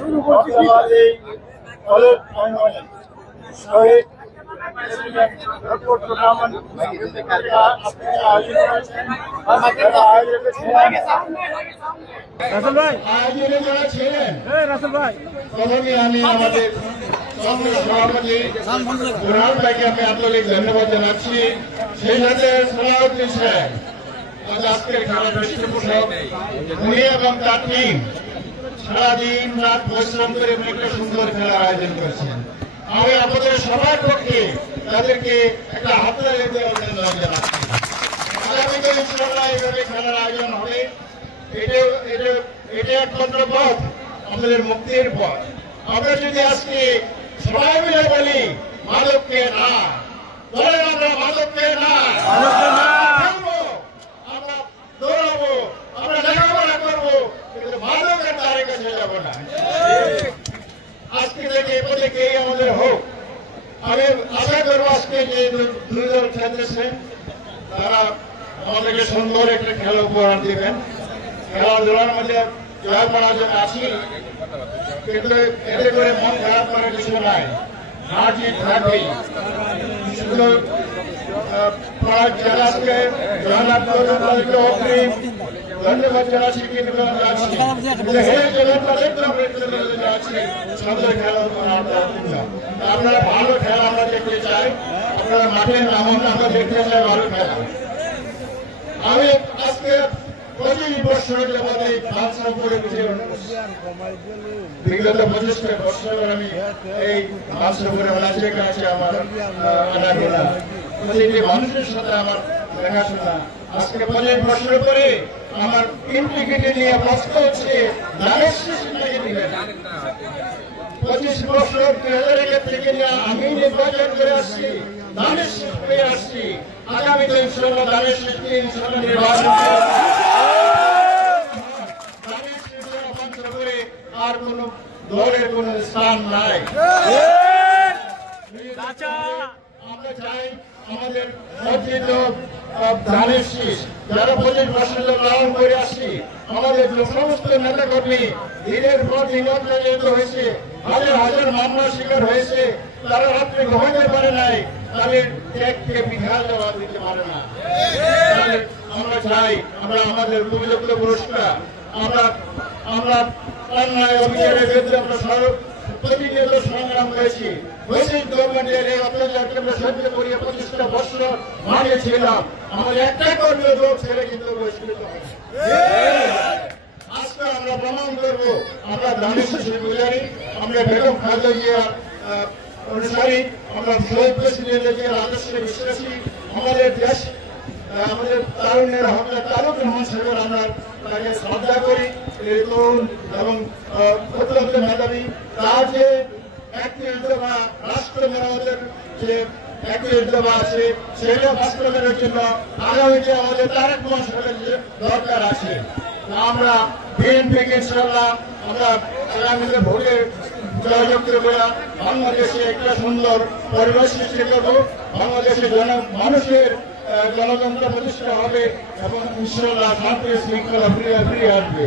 শুরু করছি রাসেল ভাই আয়োজনে যারা ছিলেন রাসেল ভাই প্রথমে আমি আমাদের সভাপতি বুরহান ভাইকে আমি আন্তরিক ধন্যবাদ জানাচ্ছি। সেই সাথে সালাউদ্দিন সাহেব আজকের খেলার পৃষ্ঠপোষক উনি এবং তার টিম সারাদিন রাত পরিশ্রম করে একটা সুন্দর খেলার আয়োজন করেছেন। আমি আপনাদের সবার পক্ষে তাদেরকে একটা হাততালি দেওয়ার জন্য জানাচ্ছি। আগামীতে ইনশাআল্লাহ এইভাবে খেলার আয়োজন হবে। এটা একমাত্র পথ আমাদের মুক্তির পথ। আমরা যদি আজকে সবাই মিলে বলি মাদককে না, বলেন আমরা মাদককে না, আমরা দৌড়াবো, আমরা লেখাপড়া করবো, কিন্তু মাদকের দ্বারে কাছে যাবো না। আজকে থেকে এ পথে আমাদের হোক। আমি আশা করবো আজকে যে দুই দল খেলতেছেন তারা আমাদেরকে সুন্দর একটা খেলা উপহার দিবেন। খেলাধুলার মধ্যে জয় পরাজয় আছি, কিন্তু এতে করে মন খারাপ করার কিছু নাই, হার জিত থাকবেই। শুধু জেলাকে ধন্যবাদ জানাচ্ছি, কিন্তু আপনারা ভালো খেলা আমরা দেখতে চাই, আপনারা মাঠে নামুন, আমরা দেখতে চাই ভালো খেলা। আমি আজকে 25 বছর যাবত এই বাদশাহপুরে বিগত 25টা বছর আমি এই বাদশাহপুরে রাজ্যে কাছে আমার আনাগোনা, প্রতিটি মানুষের সাথে আমার দেখাশোনা। আজকে 25 বছর পরে আমার ইন্টিগ্রিটি নিয়ে প্রশ্ন হচ্ছে দানের শিশুটাকে দিলেন। 25 বছর 2001 থেকে আমি নির্বাচন করে আসছি, দানের শিশু পেয়ে আসছি। আগামীতে ইনশাআল্লাহ দানের শিশুকে ইনশাআল্লাহ নির্বাচন আর কোন দলের কোন স্থান নাই। আমরা চাই আমাদের সজ্জিত ধানের শীষ যারা 25 বছর লালন করে আসছি, আমাদের সমস্ত নেতা কর্মী দিনের পর দিন অত্যাচারিত হয়েছে, হাজার হাজার মামলার শিকার হয়েছে, তারা রাত্রে ঘুমাতে পারে নাই, তাদের ত্যাগকে বিঘাল জবাব দিতে পারে না। আমরা চাই আমরা আমাদের উপযুক্ত পুরস্কার আমরা অন্যায় অভিযানের বিরুদ্ধে আমরা প্রতিনিয়ত সংগ্রাম করেছি। বৈশ্বিক গভর্নমেন্টের এই অত্যাচারকে আমরা সহ্য করিয়ে 25টা বছর মানিয়েছিলাম। আমাদের একটা কর্মীয় লোক ছেড়ে কিন্তু বহিষ্কৃত হয়। আজকে আমরা প্রমাণ করবো আমরা দানের শিশু পূজারী, আমরা বেগম খালেদা জিয়ার অনুসারী, আমরা শহীদ প্রেসিডেন্টের জিয়ার আদর্শে বিশ্বাসী। আমাদের দেশ আমাদের তারুণ্যের হত্যা তারক রহমান সাহেবের আমরা তাকে শ্রদ্ধা করি। তরুণ এবং অত্যন্ত মেধাবী, তার যে বা রাষ্ট্র মেরামতের যে একটি আছে সেটা বাস্তবায়নের জন্য আগামীতে আমাদের তারেক রহমান সাহেবের দরকার আছে। আমরা বিএনপিকে ইনশাআল্লাহ আমরা আগামীতে ভোটে জয়যুক্ত করে বাংলাদেশে একটা সুন্দর পরিবেশ সৃষ্টি করব। বাংলাদেশের মানুষের গণতন্ত্র প্রতিষ্ঠা হবে এবং ইনশাআল্লাহ শান্তি শৃঙ্খলা ফিরে আসবে।